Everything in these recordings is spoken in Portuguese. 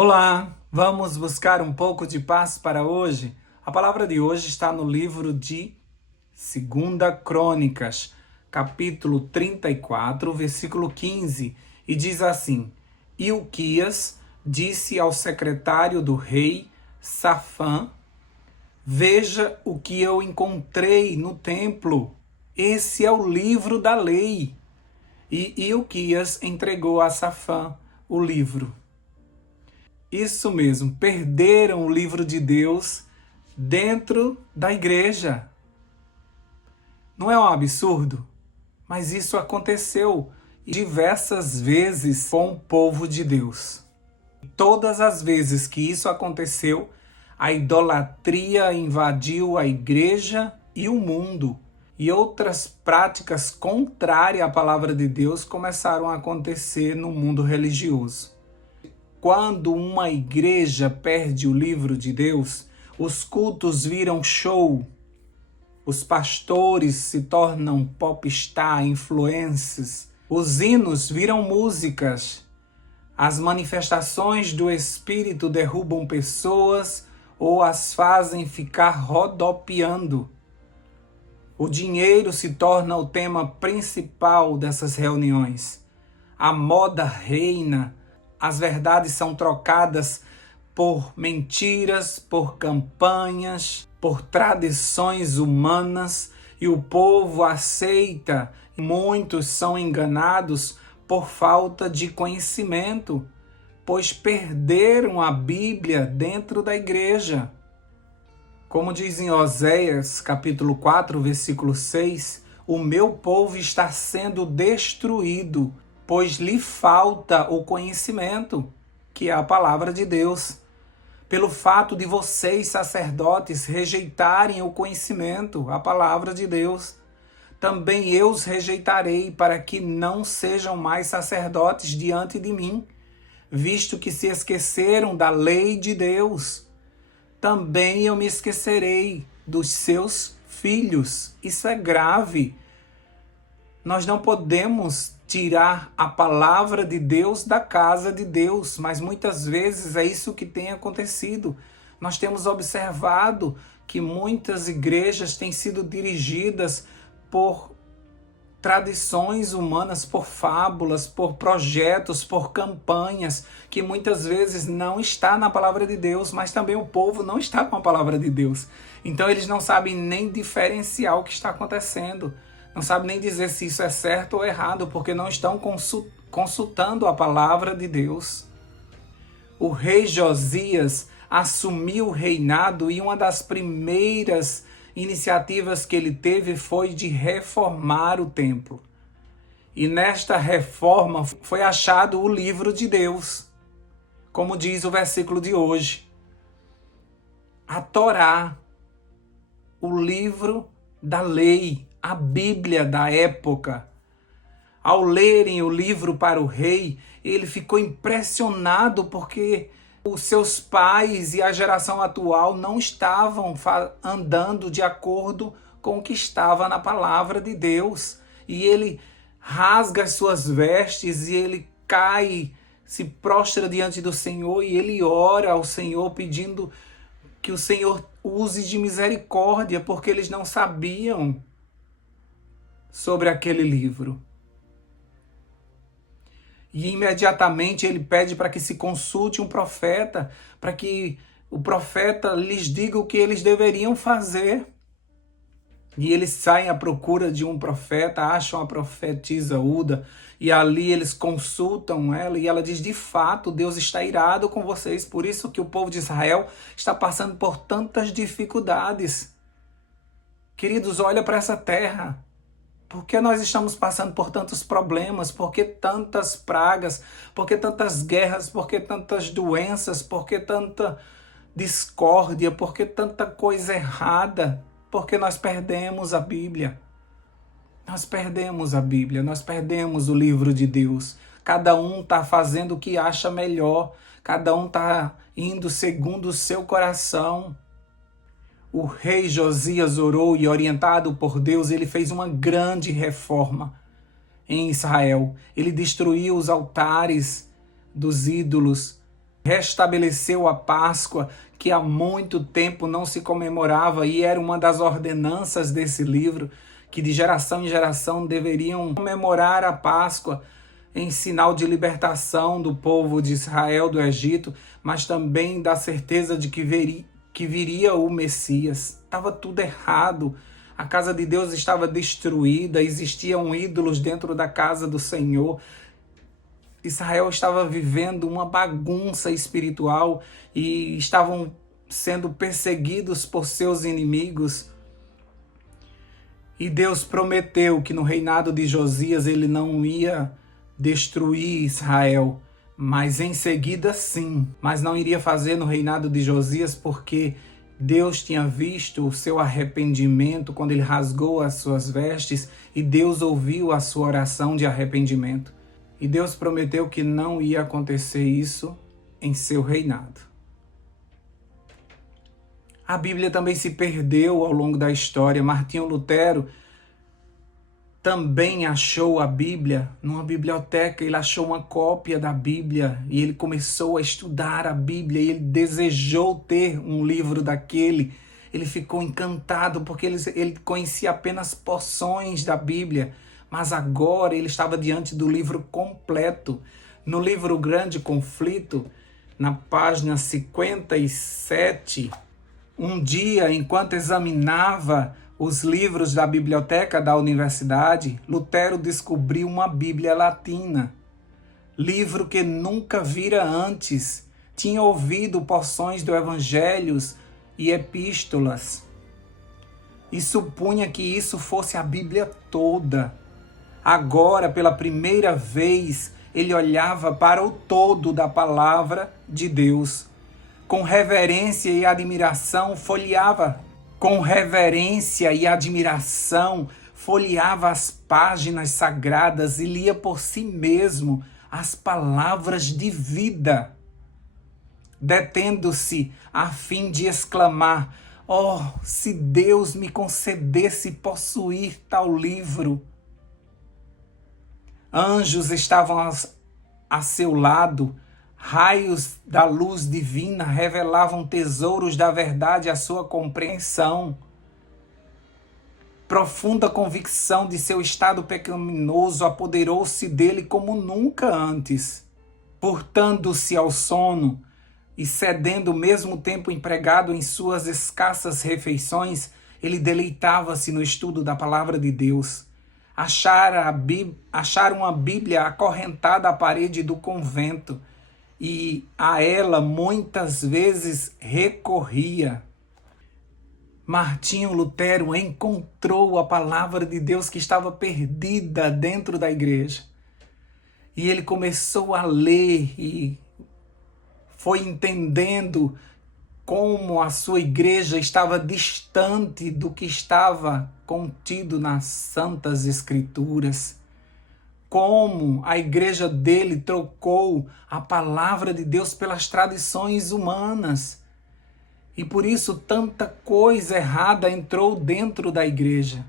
Olá, vamos buscar um pouco de paz para hoje? A palavra de hoje está no livro de 2 Crônicas, capítulo 34, versículo 15, e diz assim: Ilquias disse ao secretário do rei Safã: Veja o que eu encontrei no templo. Esse é o livro da lei. E Ilquias entregou a Safã o livro. Isso mesmo, perderam o livro de Deus dentro da igreja. Não é um absurdo? Mas isso aconteceu diversas vezes com o povo de Deus. Todas as vezes que isso aconteceu, a idolatria invadiu a igreja e o mundo. E outras práticas contrárias à palavra de Deus começaram a acontecer no mundo religioso. Quando uma igreja perde o livro de Deus, os cultos viram show, os pastores se tornam popstar, influencers, os hinos viram músicas, as manifestações do Espírito derrubam pessoas ou as fazem ficar rodopiando. O dinheiro se torna o tema principal dessas reuniões. A moda reina. As verdades são trocadas por mentiras, por campanhas, por tradições humanas e o povo aceita. Muitos são enganados por falta de conhecimento, pois perderam a Bíblia dentro da igreja. Como diz em Oséias, capítulo 4, versículo 6, o meu povo está sendo destruído, pois lhe falta o conhecimento, que é a palavra de Deus. Pelo fato de vocês, sacerdotes, rejeitarem o conhecimento, a palavra de Deus, também eu os rejeitarei para que não sejam mais sacerdotes diante de mim, visto que se esqueceram da lei de Deus. Também eu me esquecerei dos seus filhos. Isso é grave. Nós não podemos tirar a palavra de Deus da casa de Deus, mas muitas vezes é isso que tem acontecido. Nós temos observado que muitas igrejas têm sido dirigidas por tradições humanas, por fábulas, por projetos, por campanhas, que muitas vezes não está na palavra de Deus, mas também o povo não está com a palavra de Deus. Então eles não sabem nem diferenciar o que está acontecendo. Não sabe nem dizer se isso é certo ou errado, porque não estão consultando a palavra de Deus. O rei Josias assumiu o reinado e uma das primeiras iniciativas que ele teve foi de reformar o templo. E nesta reforma foi achado o livro de Deus, como diz o versículo de hoje. A Torá, o livro da lei, a Bíblia da época. Ao lerem o livro para o rei, ele ficou impressionado porque os seus pais e a geração atual não estavam andando de acordo com o que estava na palavra de Deus. E ele rasga as suas vestes e ele cai, se prostra diante do Senhor e ele ora ao Senhor pedindo que o Senhor use de misericórdia, porque eles não sabiam sobre aquele livro. E imediatamente ele pede para que se consulte um profeta, para que o profeta lhes diga o que eles deveriam fazer. E eles saem à procura de um profeta, acham a profetisa Uda, e ali eles consultam ela, e ela diz: de fato, Deus está irado com vocês, por isso que o povo de Israel está passando por tantas dificuldades. Queridos, olha para essa terra. Por que nós estamos passando por tantos problemas? Por que tantas pragas? Por que tantas guerras? Por que tantas doenças? Por que tanta discórdia? Por que tanta coisa errada? Porque nós perdemos a Bíblia. Nós perdemos a Bíblia, nós perdemos o livro de Deus. Cada um está fazendo o que acha melhor. Cada um está indo segundo o seu coração. O rei Josias orou e, orientado por Deus, ele fez uma grande reforma em Israel. Ele destruiu os altares dos ídolos, restabeleceu a Páscoa, que há muito tempo não se comemorava, e era uma das ordenanças desse livro, que de geração em geração deveriam comemorar a Páscoa em sinal de libertação do povo de Israel do Egito, mas também da certeza de que viria o Messias. Estava tudo errado. A casa de Deus estava destruída, existiam ídolos dentro da casa do Senhor. Israel estava vivendo uma bagunça espiritual e estavam sendo perseguidos por seus inimigos. E Deus prometeu que no reinado de Josias ele não ia destruir Israel, mas em seguida sim, mas não iria fazer no reinado de Josias, porque Deus tinha visto o seu arrependimento quando ele rasgou as suas vestes, e Deus ouviu a sua oração de arrependimento. E Deus prometeu que não ia acontecer isso em seu reinado. A Bíblia também se perdeu ao longo da história. Martinho Lutero também achou a Bíblia numa biblioteca. Ele achou uma cópia da Bíblia e ele começou a estudar a Bíblia. E ele desejou ter um livro daquele. Ele ficou encantado porque ele conhecia apenas porções da Bíblia. Mas agora ele estava diante do livro completo. No livro Grande Conflito, na página 57, um dia, enquanto examinava os livros da biblioteca da universidade, Lutero descobriu uma Bíblia latina, livro que nunca vira antes. Tinha ouvido porções do Evangelhos e epístolas e supunha que isso fosse a Bíblia toda. Agora, pela primeira vez, ele olhava para o todo da palavra de Deus. Com reverência e admiração, folheava as páginas sagradas e lia por si mesmo as palavras de vida, detendo-se a fim de exclamar: "Oh, se Deus me concedesse possuir tal livro!" Anjos estavam a seu lado, raios da luz divina revelavam tesouros da verdade à sua compreensão. Profunda convicção de seu estado pecaminoso apoderou-se dele como nunca antes. Furtando-se ao sono e cedendo o mesmo tempo empregado em suas escassas refeições, ele deleitava-se no estudo da palavra de Deus. Acharam uma Bíblia acorrentada à parede do convento e a ela muitas vezes recorria. Martinho Lutero encontrou a palavra de Deus que estava perdida dentro da igreja. E ele começou a ler e foi entendendo como a sua igreja estava distante do que estava contido nas Santas Escrituras. Como a igreja dele trocou a palavra de Deus pelas tradições humanas. E por isso tanta coisa errada entrou dentro da igreja.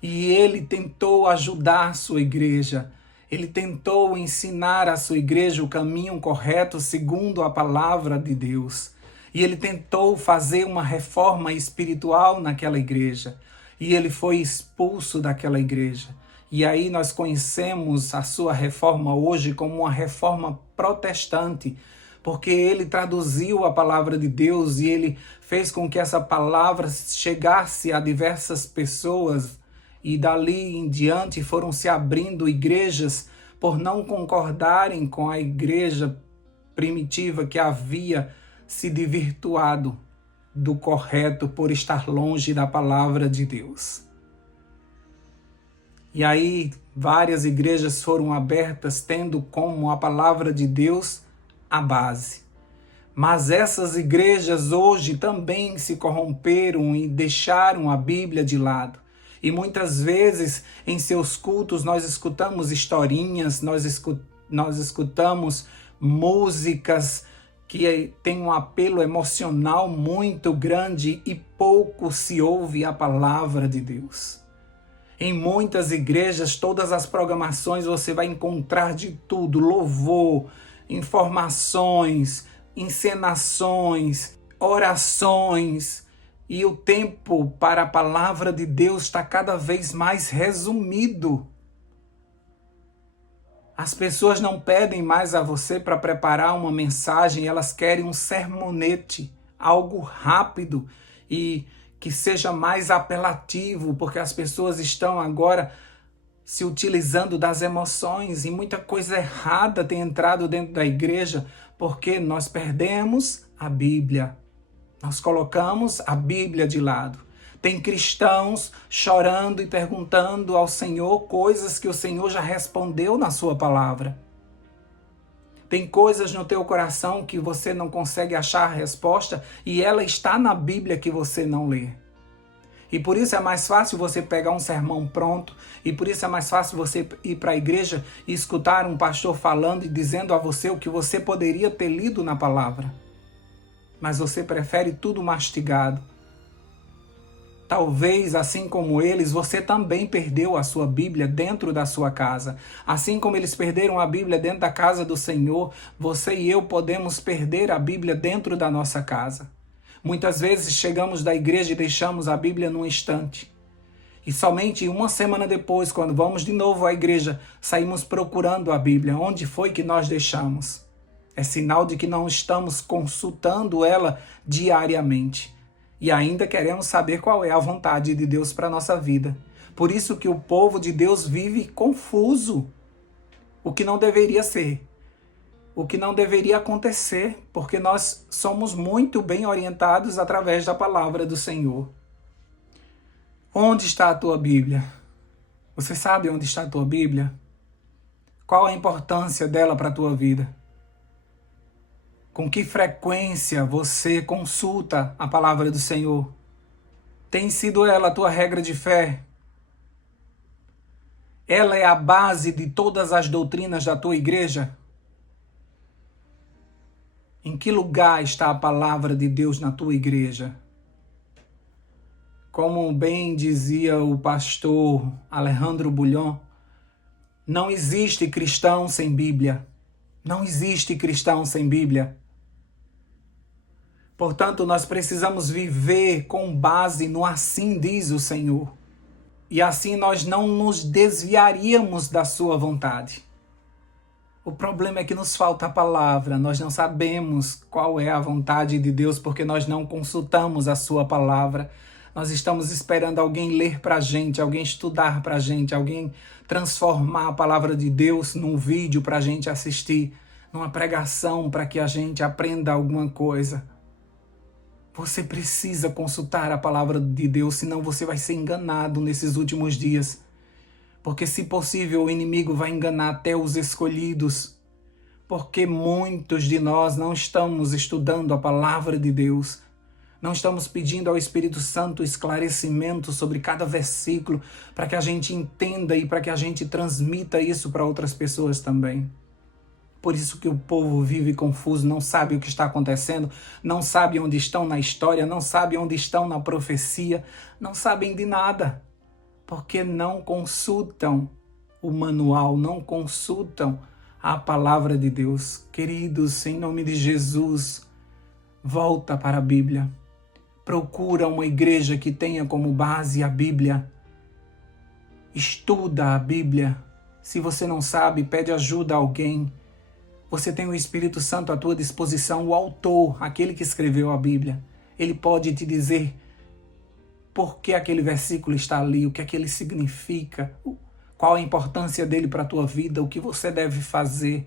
E ele tentou ajudar a sua igreja. Ele tentou ensinar a sua igreja o caminho correto segundo a palavra de Deus. E ele tentou fazer uma reforma espiritual naquela igreja. E ele foi expulso daquela igreja. E aí nós conhecemos a sua reforma hoje como uma reforma protestante, porque ele traduziu a palavra de Deus e ele fez com que essa palavra chegasse a diversas pessoas. E dali em diante foram se abrindo igrejas por não concordarem com a igreja primitiva que havia se desvirtuado do correto por estar longe da palavra de Deus. E aí várias igrejas foram abertas tendo como a palavra de Deus a base. Mas essas igrejas hoje também se corromperam e deixaram a Bíblia de lado. E muitas vezes em seus cultos nós escutamos historinhas, nós escutamos músicas que têm um apelo emocional muito grande e pouco se ouve a palavra de Deus. Em muitas igrejas, todas as programações você vai encontrar de tudo: louvor, informações, encenações, orações, e o tempo para a palavra de Deus está cada vez mais resumido. As pessoas não pedem mais a você para preparar uma mensagem, elas querem um sermonete, algo rápido e que seja mais apelativo, porque as pessoas estão agora se utilizando das emoções e muita coisa errada tem entrado dentro da igreja, porque nós perdemos a Bíblia. Nós colocamos a Bíblia de lado. Tem cristãos chorando e perguntando ao Senhor coisas que o Senhor já respondeu na sua palavra. Tem coisas no teu coração que você não consegue achar a resposta e ela está na Bíblia que você não lê. E por isso é mais fácil você pegar um sermão pronto, e por isso é mais fácil você ir para a igreja e escutar um pastor falando e dizendo a você o que você poderia ter lido na palavra. Mas você prefere tudo mastigado. Talvez, assim como eles, você também perdeu a sua Bíblia dentro da sua casa. Assim como eles perderam a Bíblia dentro da casa do Senhor, você e eu podemos perder a Bíblia dentro da nossa casa. Muitas vezes chegamos da igreja e deixamos a Bíblia num estante. E somente uma semana depois, quando vamos de novo à igreja, saímos procurando a Bíblia. Onde foi que nós deixamos? É sinal de que não estamos consultando ela diariamente. E ainda queremos saber qual é a vontade de Deus para a nossa vida. Por isso que o povo de Deus vive confuso. O que não deveria ser. O que não deveria acontecer. Porque nós somos muito bem orientados através da palavra do Senhor. Onde está a tua Bíblia? Você sabe onde está a tua Bíblia? Qual a importância dela para a tua vida? Com que frequência você consulta a palavra do Senhor? Tem sido ela a tua regra de fé? Ela é a base de todas as doutrinas da tua igreja? Em que lugar está a palavra de Deus na tua igreja? Como bem dizia o pastor Alejandro Bulhon, não existe cristão sem Bíblia. Não existe cristão sem Bíblia. Portanto, nós precisamos viver com base no assim diz o Senhor. E assim nós não nos desviaríamos da sua vontade. O problema é que nos falta a palavra. Nós não sabemos qual é a vontade de Deus porque nós não consultamos a sua palavra. Nós estamos esperando alguém ler para a gente, alguém estudar para a gente, alguém transformar a palavra de Deus num vídeo para a gente assistir, numa pregação para que a gente aprenda alguma coisa. Você precisa consultar a palavra de Deus, senão você vai ser enganado nesses últimos dias. Porque, se possível, o inimigo vai enganar até os escolhidos. Porque muitos de nós não estamos estudando a palavra de Deus. Não estamos pedindo ao Espírito Santo esclarecimento sobre cada versículo para que a gente entenda e para que a gente transmita isso para outras pessoas também. Por isso que o povo vive confuso, não sabe o que está acontecendo, não sabe onde estão na história, não sabe onde estão na profecia, não sabem de nada, porque não consultam o manual, não consultam a palavra de Deus. Queridos, em nome de Jesus, volta para a Bíblia. Procura uma igreja que tenha como base a Bíblia. Estuda a Bíblia. Se você não sabe, pede ajuda a alguém. Você tem o Espírito Santo à tua disposição, o autor, aquele que escreveu a Bíblia. Ele pode te dizer por que aquele versículo está ali, o que é que ele significa, qual a importância dele para a tua vida, o que você deve fazer.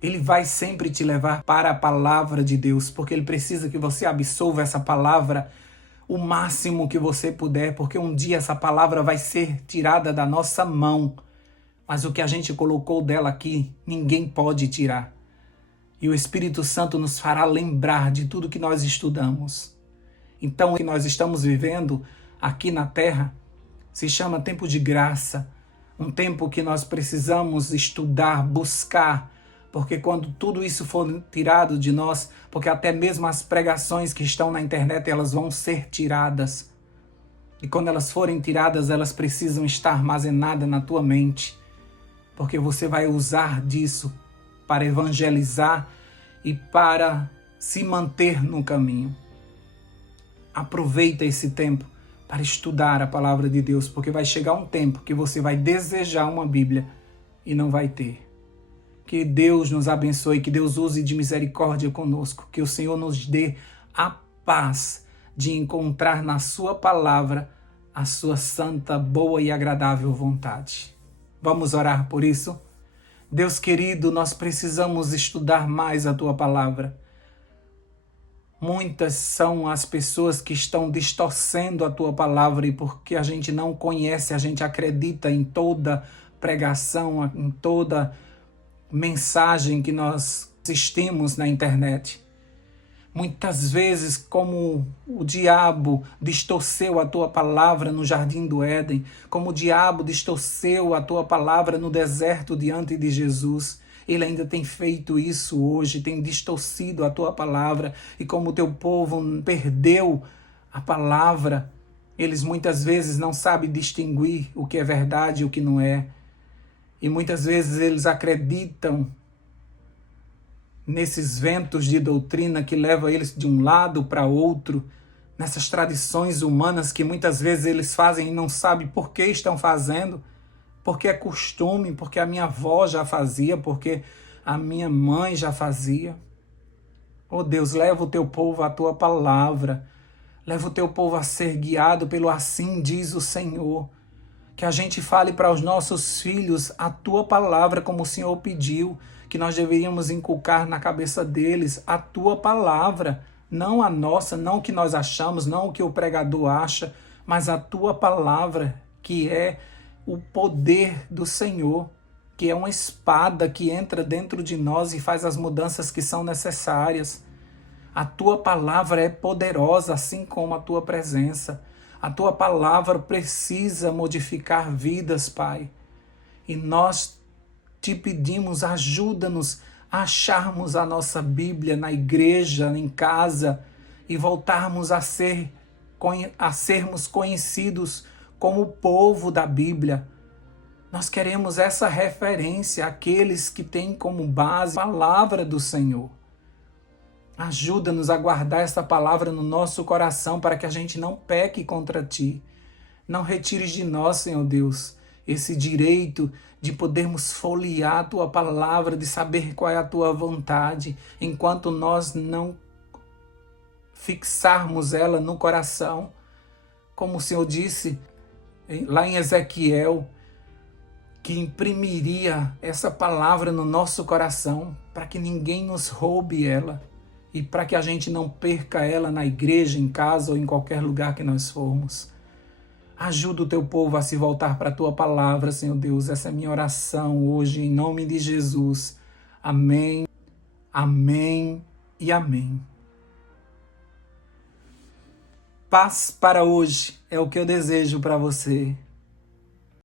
Ele vai sempre te levar para a palavra de Deus, porque ele precisa que você absorva essa palavra o máximo que você puder, porque um dia essa palavra vai ser tirada da nossa mão. Mas o que a gente colocou dela aqui, ninguém pode tirar. E o Espírito Santo nos fará lembrar de tudo que nós estudamos. Então, o que nós estamos vivendo aqui na Terra se chama tempo de graça. Um tempo que nós precisamos estudar, buscar. Porque quando tudo isso for tirado de nós, porque até mesmo as pregações que estão na internet, elas vão ser tiradas. E quando elas forem tiradas, elas precisam estar armazenadas na tua mente. Porque você vai usar disso para evangelizar e para se manter no caminho. Aproveita esse tempo para estudar a palavra de Deus, porque vai chegar um tempo que você vai desejar uma Bíblia e não vai ter. Que Deus nos abençoe, que Deus use de misericórdia conosco, que o Senhor nos dê a paz de encontrar na sua palavra a sua santa, boa e agradável vontade. Vamos orar por isso? Deus querido, nós precisamos estudar mais a tua palavra. Muitas são as pessoas que estão distorcendo a tua palavra e porque a gente não conhece, a gente acredita em toda pregação, em toda mensagem que nós assistimos na internet. Muitas vezes, como o diabo distorceu a tua palavra no jardim do Éden, como o diabo distorceu a tua palavra no deserto diante de Jesus, ele ainda tem feito isso hoje, tem distorcido a tua palavra, e como o teu povo perdeu a palavra, eles muitas vezes não sabem distinguir o que é verdade e o que não é. E muitas vezes eles acreditam nesses ventos de doutrina que levam eles de um lado para outro, nessas tradições humanas que muitas vezes eles fazem e não sabem por que estão fazendo, porque é costume, porque a minha avó já fazia, porque a minha mãe já fazia. Oh Deus, leva o teu povo à tua palavra, leva o teu povo a ser guiado pelo assim diz o Senhor. Que a gente fale para os nossos filhos a tua palavra como o Senhor pediu, que nós deveríamos inculcar na cabeça deles a tua palavra, não a nossa, não o que nós achamos, não o que o pregador acha, mas a tua palavra, que é o poder do Senhor, que é uma espada que entra dentro de nós e faz as mudanças que são necessárias. A tua palavra é poderosa, assim como a tua presença. A tua palavra precisa modificar vidas, Pai. E nós te pedimos, ajuda-nos a acharmos a nossa Bíblia na igreja, em casa, e voltarmos a sermos conhecidos como o povo da Bíblia. Nós queremos essa referência, aqueles que têm como base a palavra do Senhor. Ajuda-nos a guardar essa palavra no nosso coração para que a gente não peque contra Ti. Não retires de nós, Senhor Deus, esse direito de podermos folhear a Tua palavra, de saber qual é a Tua vontade, enquanto nós não fixarmos ela no coração. Como o Senhor disse lá em Ezequiel, que imprimiria essa palavra no nosso coração para que ninguém nos roube ela e para que a gente não perca ela na igreja, em casa ou em qualquer lugar que nós formos. Ajuda o teu povo a se voltar para a tua palavra, Senhor Deus. Essa é a minha oração hoje, em nome de Jesus. Amém, amém e amém. Paz para hoje é o que eu desejo para você.